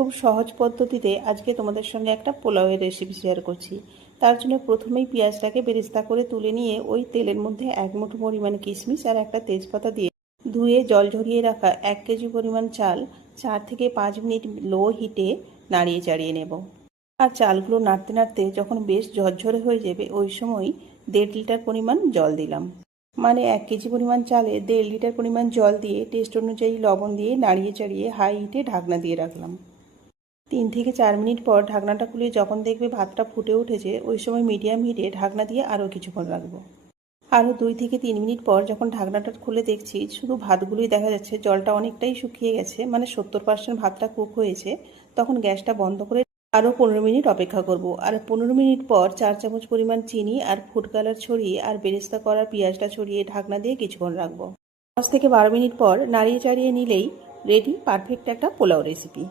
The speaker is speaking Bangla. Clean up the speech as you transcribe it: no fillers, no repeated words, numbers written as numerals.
খুব সহজ পদ্ধতিতে আজকে তোমাদের সঙ্গে একটা পোলাওয়ের রেসিপি শেয়ার করছি। তার জন্য প্রথমেই পেঁয়াজটাকে বেরেস্তা করে তুলে নিয়ে ওই তেলের মধ্যে 1 মুঠো পরিমাণ কিশমিশ আর একটা তেজপাতা দিয়ে ধুয়ে জল ঝরিয়ে রাখা 1 কেজি পরিমাণ চাল 4 থেকে 5 মিনিট লো হিটে নাড়িয়ে চাড়িয়ে নেব। আর চালগুলো নাড়তে নাড়তে যখন বেশ ঝরঝরে হয়ে যাবে ওই সময় 1.5 লিটার পরিমাণ জল দিলাম। মানে 1 কেজি পরিমাণ চালে 1.5 লিটার পরিমাণ জল দিয়ে টেস্ট অনুযায়ী লবণ দিয়ে নাড়িয়ে চাড়িয়ে হাই হিটে ঢাকনা দিয়ে রাখলাম। 3 থেকে 4 মিনিট পর ঢাকনাটা খুলে যখন দেখবে ভাতটা ফুটে উঠেছে ওই সময় মিডিয়াম হিটে ঢাকনা দিয়ে আরও কিছুক্ষণ রাখবো। আরও 2 থেকে 3 মিনিট পর যখন ঢাকনাটা খুলে দেখছি শুধু ভাতগুলোই দেখা যাচ্ছে, জলটা অনেকটাই শুকিয়ে গেছে, মানে 70% ভাতটা কুক হয়েছে। তখন গ্যাসটা বন্ধ করে আরও 15 মিনিট অপেক্ষা করব। আর 15 মিনিট পর 4 চামচ পরিমাণ চিনি আর ফুড কালার ছড়িয়ে আর বেরেস্তা করা পেঁয়াজটা ছড়িয়ে ঢাকনা দিয়ে কিছুক্ষণ রাখবো। 10 থেকে 12 মিনিট পর নাড়িয়ে চাড়িয়ে নিলেই রেডি পারফেক্ট একটা পোলাও রেসিপি।